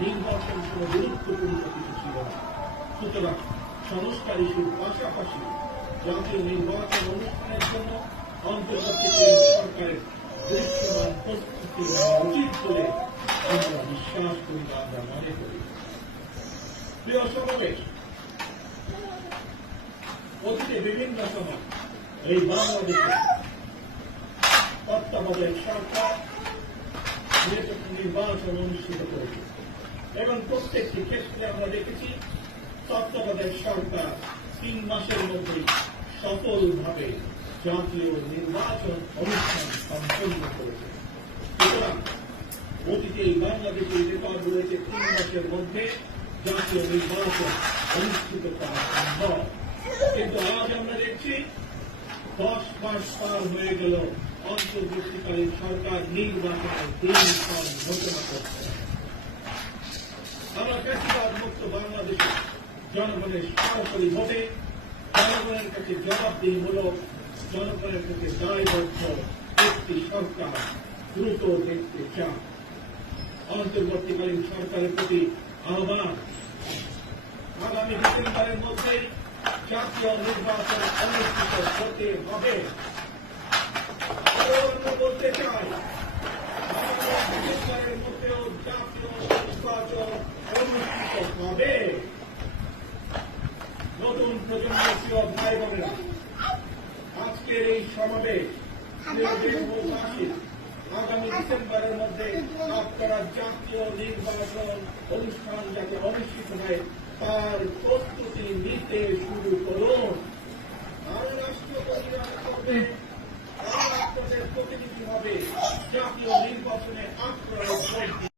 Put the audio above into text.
নির্বাচন কোন গুরুত্বপূর্ণ কিছু ছিল না। সুতরাং সংস্কার ইস্যুর পাশাপাশি জাতীয় নির্বাচন অনুষ্ঠানের জন্য অন্তর্বর্তীকালীন সরকারের দৃশ্যমান প্রস্তুতি নেওয়া উচিত বলে আমরা বিশ্বাস করি বা আমরা মনে করি। প্রিয় সমাবেশ, অতীতে বিভিন্ন সময় এই বাংলাদেশে তত্ত্বাবধায়ক সরকার নির্বাচন অনুষ্ঠিত করেছে এবং প্রত্যেকটি ক্ষেত্রে আমরা দেখেছি তত্ত্বাবধায়ক সরকার 3 মাসের মধ্যেই সফলভাবে জাতীয় নির্বাচন অনুষ্ঠান সম্পন্ন করেছে। সুতরাং অতীতে এই বাংলাদেশের রেকর্ড রয়েছে 3 মাসের মধ্যে জাতীয় নির্বাচন অনুষ্ঠিত করা সম্ভব। কিন্তু আজ আমরা দেখছি 10 মাস পার হয়ে গেল, অন্তর্বর্তীকালীন সরকার নির্বাচনের দিন ঘোষণা করছে। আমরা ফ্যাসিবাদ মুক্ত বাংলাদেশে জনগণের সরাসরি ভোটে জনগণের কাছে জবাবদিহিমূলক, জনগণের কাছে দায়বদ্ধ একটি সরকার দ্রুত দেখতে চান। অন্তর্বর্তীকালীন সরকারের প্রতি আহ্বান, আগামী ডিসেম্বরের মধ্যে জাতীয় নির্বাচন অনুষ্ঠিত হতে হবে। আমরা বলতে চাই, ডিসেম্বরের মধ্যেও জাতীয় নির্বাচন অনুষ্ঠিত হবে। নতুন প্রজন্মের প্রিয় ভাই বোনেরা, আজকের এই সমাবেশ আগামী ডিসেম্বরের মধ্যে আপনারা জাতীয় নির্বাচন অনুষ্ঠান যাতে অনুষ্ঠিত হয় তার প্রস্তুতি নিতে শুরু করুন। আর রাষ্ট্রপতিরা করবে, আপনাদের প্রতিনিধি হবে জাতীয় নির্বাচনে আপনারা